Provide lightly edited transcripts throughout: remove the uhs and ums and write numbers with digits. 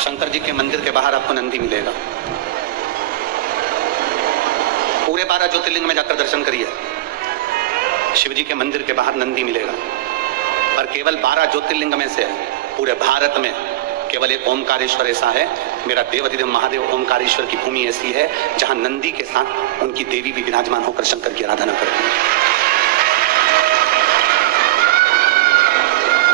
शंकर जी के मंदिर के बाहर आपको नंदी मिलेगा। पूरे 12 ज्योतिर्लिंग में जाकर दर्शन करिए, शिव जी के मंदिर के बाहर नंदी मिलेगा। पर केवल 12 ज्योतिर्लिंग में से पूरे भारत में केवल एक ओमकारेश्वर ऐसा है, मेरा देवाधिदेव महादेव ओमकारेश्वर की भूमि ऐसी है जहां नंदी के साथ उनकी देवी भी विराजमान होकर शंकर की आराधना करती है।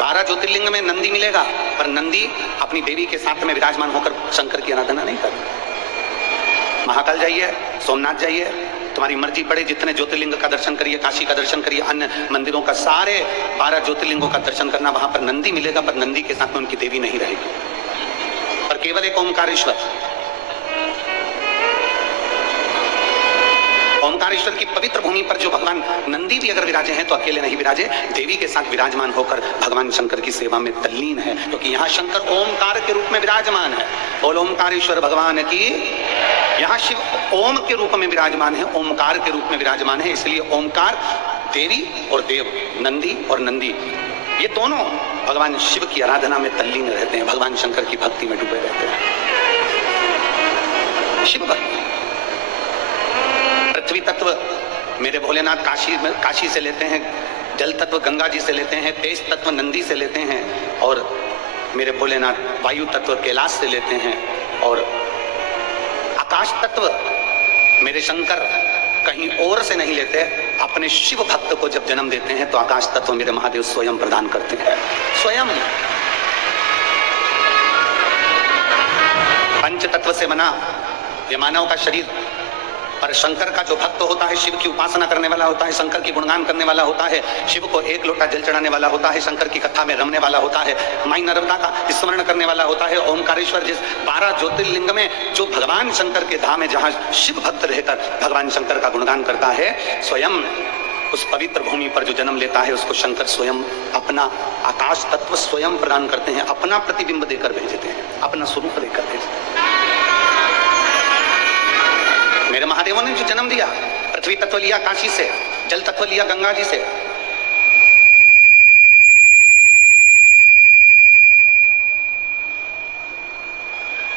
12 ज्योतिर्लिंग में नंदी मिलेगा, पर नंदी अपनी देवी के साथ में विराजमान होकर शंकर की आराधना नहीं करती। महाकाल जाइए, सोमनाथ जाइए, तुम्हारी मर्जी पड़े, जितने ज्योतिर्लिंग का दर्शन करिए, काशी का दर्शन करिए, अन्य मंदिरों का, सारे 12 ज्योतिर्लिंगों का दर्शन करना, वहां पर नंदी मिलेगा, पर नंदी के साथ में उनकी देवी नहीं रहेगी, पर केवल एक ओमकारेश्वर। ओमकारेश्वर की पवित्र भूमि पर जो भगवान नंदी भी अगर विराजे हैं तो अकेले नहीं विराजे, देवी के साथ विराजमान होकर भगवान शंकर की सेवा में तल्लीन है, क्योंकि यहाँ शंकर ओमकार के रूप में विराजमान है। बोल ओमकारेश्वर भगवान की। यहाँ शिव ओम के रूप में विराजमान है, ओमकार के रूप में विराजमान है, इसलिए ओमकार देवी और देव, नंदी और नंदी, ये दोनों भगवान शिव की आराधना में तल्लीन रहते हैं, भगवान शंकर की भक्ति में डूबे रहते हैं। शिव भक्ति, पृथ्वी तत्व मेरे भोलेनाथ काशी से लेते हैं, जल तत्व गंगा जी से लेते हैं, तेज तत्व नंदी से लेते हैं, और मेरे भोलेनाथ वायु तत्व कैलाश से लेते हैं, और आकाश तत्व मेरे शंकर कहीं और से नहीं लेते, अपने शिव भक्त को जब जन्म देते हैं तो आकाश तत्व मेरे महादेव स्वयं प्रदान करते हैं। स्वयं पंच तत्व से बना ये मानव का शरीर, पर शंकर का जो भक्त होता है, शिव की उपासना करने वाला होता है, शंकर की गुणगान करने वाला होता है, शिव को एक लोटा जल चढ़ाने वाला होता है, शंकर की कथा में रमने वाला होता है, माई नर्मदा का स्मरण करने वाला होता है, ओमकारेश्वर जिस 12 ज्योतिर्लिंग में जो भगवान शंकर के धाम है, जहां शिव भक्त रहकर भगवान शंकर का गुणगान करता है, स्वयं उस पवित्र भूमि पर जो जन्म लेता है उसको शंकर स्वयं अपना आकाश तत्व स्वयं प्रदान करते हैं, अपना प्रतिबिंब देकर भेजते हैं, अपना स्वरूप देकर भेजते हैं। मेरे महादेवों ने जो जन्म दिया, पृथ्वी तत्व लिया काशी से, जल तत्व लिया गंगा जी से,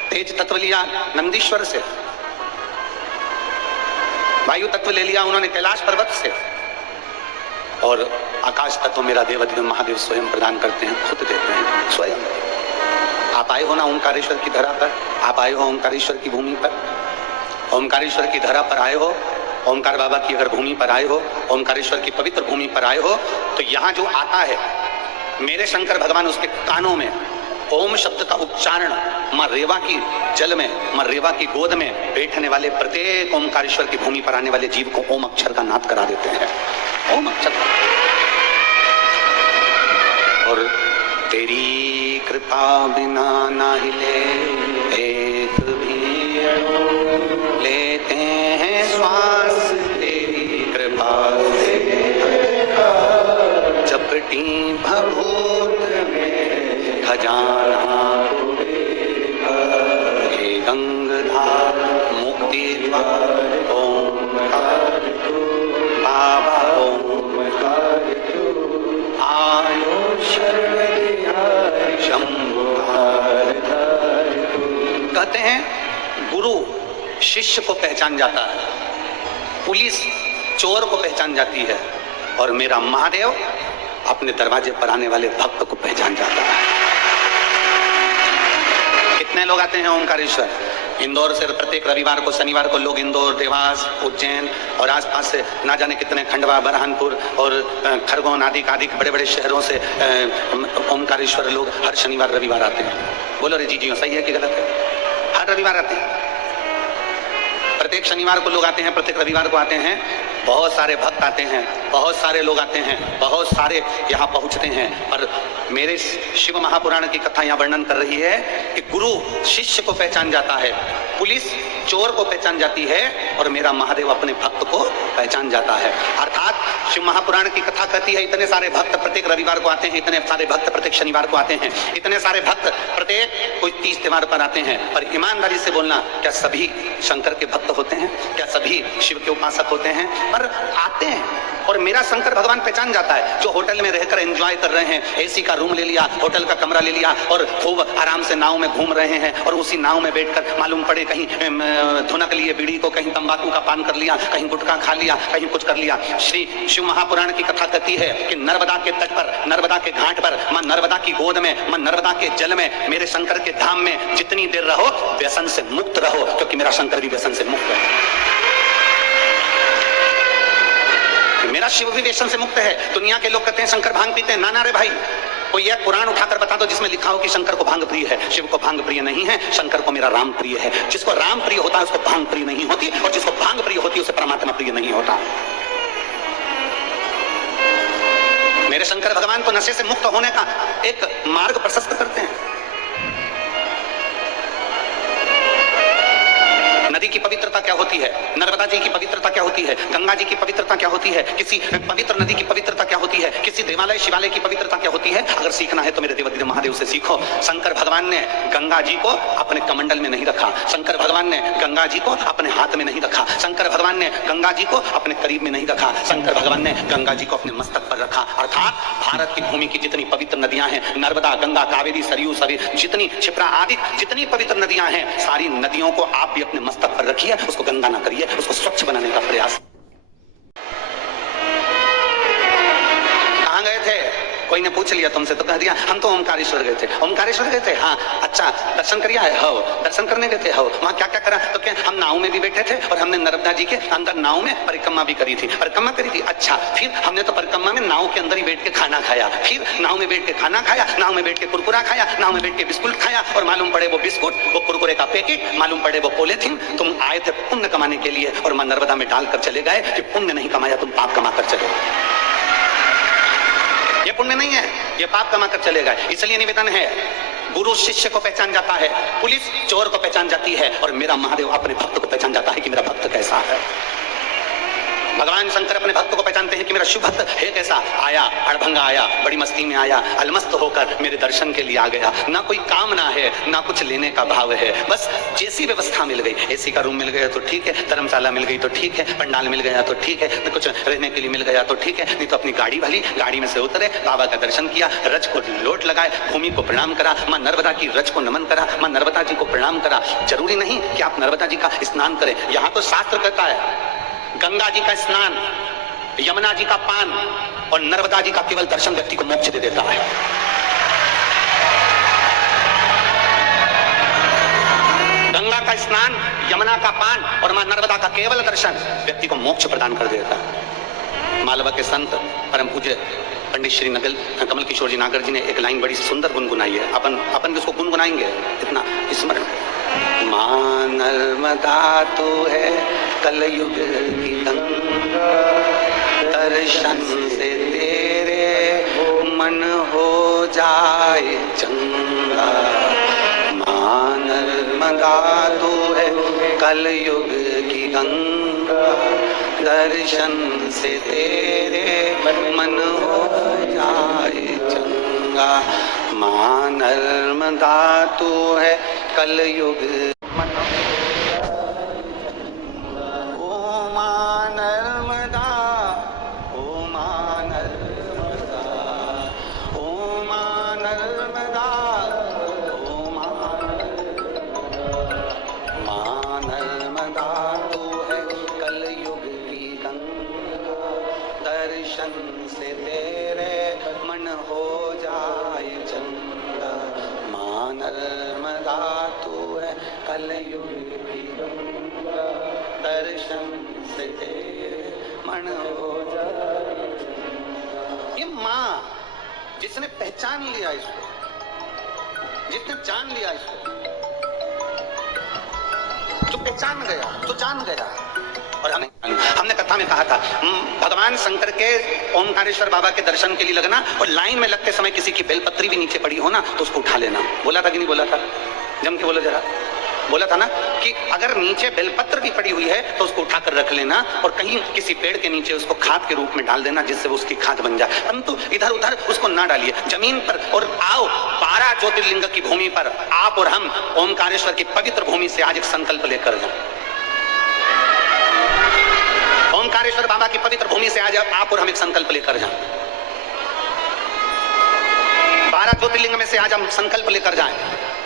तेज तत्व लिया नंदीश्वर से, वायु तत्व ले लिया उन्होंने कैलाश पर्वत से, और आकाश तत्व मेरा देवाधिदेव महादेव स्वयं प्रदान करते हैं, खुद देते हैं स्वयं। आप आए हो ना ओमकारेश्वर की धरा पर, आप आए हो ओमकारेश्वर की भूमि पर, ओमकारेश्वर की धरा पर आए हो, ओमकार बाबा की अगर भूमि पर आए हो, ओमकारेश्वर की पवित्र भूमि पर आए हो, तो यहाँ जो आता है मेरे शंकर भगवान, उसके कानों में ओम शब्द का उच्चारण मां रेवा की जल में, मां रेवा की गोद में बैठने वाले प्रत्येक ओमकारेश्वर की भूमि पर आने वाले जीव को ओम अक्षर का नाद करा देते हैं। ओम अक्षर। और तेरी कृपा बिना ना हिले एक भी, लेते हैं श्वास तेरी कृपा से, चपटी भभूत में खजाना हे गंगधार मुक्ति द्वार ओमकार बाबा ओमकार आयो शंभुहार। कहते हैं गुरु शिष्य को पहचान जाता है, पुलिस चोर को पहचान जाती है, और मेरा महादेव अपने दरवाजे पर आने वाले भक्त को पहचान जाता है। कितने लोग आते हैं ओमकारेश्वर? इंदौर से प्रत्येक रविवार को, शनिवार को लोग इंदौर, देवास, उज्जैन और आसपास से ना जाने कितने, खंडवा, बरहानपुर और खरगोन आदि बड़े बड़े शहरों से ओमकारेश्वर लोग हर शनिवार रविवार आते हैं। बोलो रे जी सही है कि गलत है? हर रविवार आते हैं, प्रत्येक शनिवार को लोग आते हैं, प्रत्येक रविवार को आते हैं, बहुत सारे भक्त आते हैं, बहुत सारे लोग आते हैं, बहुत सारे यहाँ पहुँचते हैं। पर मेरे शिव महापुराण की कथा यहाँ वर्णन कर रही है कि गुरु शिष्य को पहचान जाता है, पुलिस चोर को पहचान जाती है, और मेरा महादेव अपने भक्त को पहचान जाता है। अर्थात शिव महापुराण की कथा कहती है इतने सारे भक्त प्रत्येक रविवार को आते हैं, इतने सारे भक्त प्रत्येक शनिवार को आते हैं, इतने सारे भक्त प्रत्येक कोई 30 त्योहार पर आते हैं। पर ईमानदारी से बोलना, क्या सभी शंकर के भक्त होते हैं? क्या सभी शिव के उपासक होते हैं? पर आते हैं, और और मेरा शंकर भगवान पहचान जाता है। जो होटल में रहकर एंजॉय कर रहे हैं, एसी का रूम ले लिया, होटल का कमरा ले लिया और खूब आराम से नाव में घूम रहे हैं, और उसी नाव में बैठकर मालूम पड़े कहीं धुनक लिए बीड़ी को, कहीं तंबाकू का पान कर लिया, कहीं गुटखा खा लिया, कहीं कुछ कर लिया। श्री शिव महापुराण की कथा कहती है कि नर्मदा के तट पर, नर्मदा के घाट पर, मां नर्मदा की गोद में, मां नर्मदा के जल में, मेरे शंकर के धाम में जितनी देर रहो व्यसन से मुक्त रहो, क्योंकि मेरा शंकर भी व्यसन से मुक्त है, मेरा शिव भी व्यसन से मुक्त है। दुनिया के लोग कहते हैं शंकर भांग पीते हैं, ना ना रे भाई, कोई एक पुराण उठाकर बता दो जिसमें लिखा हो कि शंकर को भांग प्रिय है। शिव को भांग प्रिय नहीं है, शंकर को मेरा राम प्रिय है। जिसको राम प्रिय होता है उसको भांग प्रिय नहीं होती, और जिसको भांग प्रिय होती है उसे परमात्मा प्रिय नहीं होता। मेरे शंकर भगवान तो नशे से मुक्त होने का एक मार्ग प्रशस्त करते हैं। नदी की पवित्रता क्या होती है, नर्मदा जी की पवित्रता क्या होती है, गंगा जी की पवित्रता क्या होती है, किसी पवित्र नदी की पवित्रता क्या होती है, किसी देवालय शिवालय की पवित्रता क्या होती है। अगर सीखना है तो मेरे देवादिदेव महादेव से सीखो। शंकर भगवान ने गंगा जी को अपने कमंडल में नहीं रखा, शंकर भगवान ने गंगा जी को अपने हाथ में नहीं रखा, शंकर भगवान ने गंगा जी को अपने करीब में नहीं रखा, शंकर भगवान ने गंगा जी को अपने मस्तक पर रखा। अर्थात भारत की भूमि की जितनी पवित्र नदियां हैं, नर्मदा, गंगा, कावेरी, सरयू, सभी जितनी क्षिप्रा आदि जितनी पवित्र नदियां हैं, सारी नदियों को आप भी अपने मस्तक पर रखिए, उसको गंदा ना करिए, उसको स्वच्छ बनाने का प्रयास। कहां गए थे? कोई ने पूछ लिया तुमसे तो कह दिया हम तो ओमकारेश्वर गए थे। ओमकारेश्वर गए थे? हाँ। अच्छा, दर्शन करिया है? हो। दर्शन करने गए थे? हो। वहां क्या क्या करा? तो क्या हम नाव में भी बैठे थे और हमने नर्मदा जी के अंदर नाव में परिक्रमा भी करी थी। परिक्रमा करी थी? अच्छा। फिर हमने तो परिक्रमा में नाव के अंदर ही बैठ के खाना खाया, फिर नाव में बैठ के खाना खाया, नाव में बैठ के कुरकुरा खाया, नाव में बैठ के बिस्कुट खाया, और मालूम पड़े वो बिस्कुट, वो कुरकुरे का पैकेट, मालूम पड़े वो पॉलीथिन। तुम आए थे पुण्य कमाने के लिए और मां नर्मदा में डालकर चले गए कि पुण्य नहीं कमाया, तुम पाप कमा कर चले। ये पुण्य नहीं है, ये पाप कमा कर चले गए। इसलिए निवेदन है, गुरु शिष्य को पहचान जाता है, पुलिस चोर को पहचान जाती है, और मेरा महादेव अपने भक्त को पहचान जाता है कि मेरा भक्त कैसा है। भगवान शंकर अपने भक्त को पहचानते हैं कि मेरा शुभ भक्त है कैसा। आया, अड़भंगा आया, बड़ी मस्ती में आया, अलमस्त होकर मेरे दर्शन के लिए आ गया। ना कोई कामना है, ना कुछ लेने का भाव है, बस जैसी व्यवस्था मिल गई, एसी का रूम मिल गया तो ठीक है, धर्मशाला मिल गई तो ठीक है, पंडाल मिल गया तो ठीक है, कुछ रहने के लिए मिल गया तो ठीक है, नहीं तो अपनी गाड़ी भली, गाड़ी में से उतरे, बाबा का दर्शन किया, रज को लोट लगाए, भूमि को प्रणाम करा, मां नर्मदा की रज को नमन करा, मां नर्मदा जी को प्रणाम करा। जरूरी नहीं कि आप नर्मदा जी का स्नान करें, यहाँ तो शास्त्र कहता है गंगा जी का स्नान, यमुना जी का पान और नर्मदा जी का केवल दर्शन व्यक्ति को मोक्ष दे देता है। गंगा का स्नान, यमुना का पान और मां नर्मदा का केवल दर्शन व्यक्ति को मोक्ष प्रदान कर देता है। मालवा के संत परम पूज्य पंडित श्री कमल किशोर जी नागर जी ने एक लाइन बड़ी सुंदर गुनगुनाई है, अपन भी उसको गुनगुनाएंगे, इतना स्मरण। मां नर्मदा तो है कलयुग की गंगा, दर्शन से तेरे मन हो जाए चंगा। मां नर्मदा तो है कलयुग की गंगा, दर्शन से तेरे मन हो जाए चंगा। मां नर्मदा तो है कलयुग से तेरे मन हो जाए चंगा। मां नर्मदा तू है कलयुग की गंगा, दर्शन से तेरे मन हो जाए चंगा। ये मां जिसने पहचान लिया इसको, जिसने जान लिया इसको, जो पहचान गया, जो जान गया। और हमने कथा में कहा था भगवान शंकर के ओमकारेश्वर बाबा के दर्शन के लिए लगना, और लाइन में लगते समय किसी की बेलपत्री भी नीचे पड़ी हो ना तो उसको उठा लेना। बोला था कि नहीं बोला था? जम के बोलो जरा। बोला था ना कि अगर नीचे बेलपत्र भी पड़ी हुई है तो उसको उठाकर रख लेना, और कहीं किसी पेड़ के नीचे उसको खाद के रूप में डाल देना, जिससे वो उसकी खाद बन जाए। परंतु इधर उधर उसको ना डालिए, जमीन पर। और आओ 12 ज्योतिर्लिंग की भूमि पर आप और हम ओमकारेश्वर की पवित्र भूमि से आज एक संकल्प लेकर जाए। ओंकारेश्वर बाबा की पवित्र भूमि से आज आप और हम एक संकल्प लेकर जाएं। 12 ज्योतिर्लिंग में से आज हम संकल्प लेकर जाएं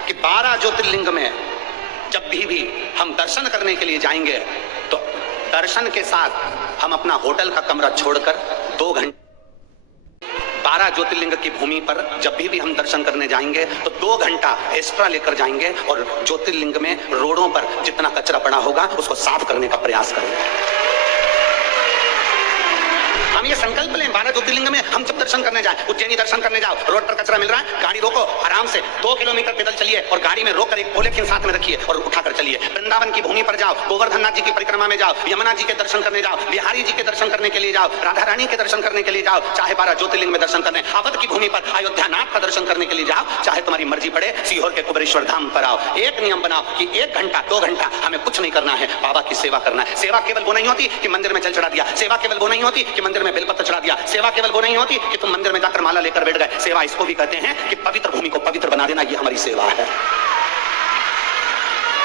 कि 12 ज्योतिर्लिंग में जब भी हम दर्शन करने के लिए जाएंगे तो दर्शन के साथ हम अपना होटल का कमरा छोड़कर 2 घंटे 12 ज्योतिर्लिंग की भूमि पर जब भी हम दर्शन करने जाएंगे तो 2 घंटा एक्स्ट्रा लेकर जाएंगे और ज्योतिर्लिंग में रोडों पर जितना कचरा पड़ा होगा उसको साफ करने का प्रयास करेंगे। हम ये संकल्प लें 12 ज्योतिर्लिंग में हम जब दर्शन करने जाए, उज्जैनी दर्शन करने जाओ, रोड पर कचरा मिल रहा है, गाड़ी रोको, आराम से 2 किलोमीटर पैदल चलिए और गाड़ी में रोक कर एक पॉलीथीन साथ में रखिए और उठाकर चलिए। वृंदावन की भूमि पर जाओ, गोवर्धन नाथ जी की परिक्रमा में जाओ, यमुना जी के दर्शन करने जाओ, बिहारी जी के दर्शन करने के लिए जाओ, राधा रानी के दर्शन करने के लिए जाओ, चाहे 12 ज्योतिर्लिंग में दर्शन करने, अवध की भूमि पर अयोध्या नाथ का दर्शन करने के लिए जाओ, चाहे तुम्हारी मर्जी पड़े सीहोर के कुबेरेश्वर धाम पर आओ। एक नियम बनाओ कि 1 घंटा 2 घंटा हमें कुछ नहीं करना है, बाबा की सेवा करना है। सेवा केवल वो नहीं होती कि मंदिर में जल चढ़ा दिया, सेवा केवल वो नहीं होती कि मंदिर में बेलपत्र चढ़ा दिया, सेवा केवल वो नहीं होती कि तुम मंदिर में जाकर माला लेकर बैठ गए। सेवा इसको भी कहते हैं कि पवित्र भूमि को पवित्र बना देना, ये हमारी सेवा है।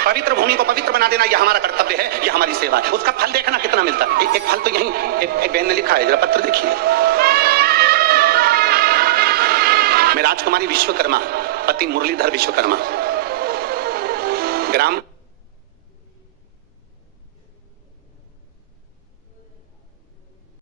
पवित्र भूमि को पवित्र बना देना ये हमारा कर्तव्य है, ये हमारी सेवा है। उसका फल देखना कितना मिलता है। एक फल तो यही एक बहन ने लिखा है, जरा पत्र देखिए। मैं राजकुमारी विश्वकर्मा, पति मुरलीधर विश्वकर्मा, ग्राम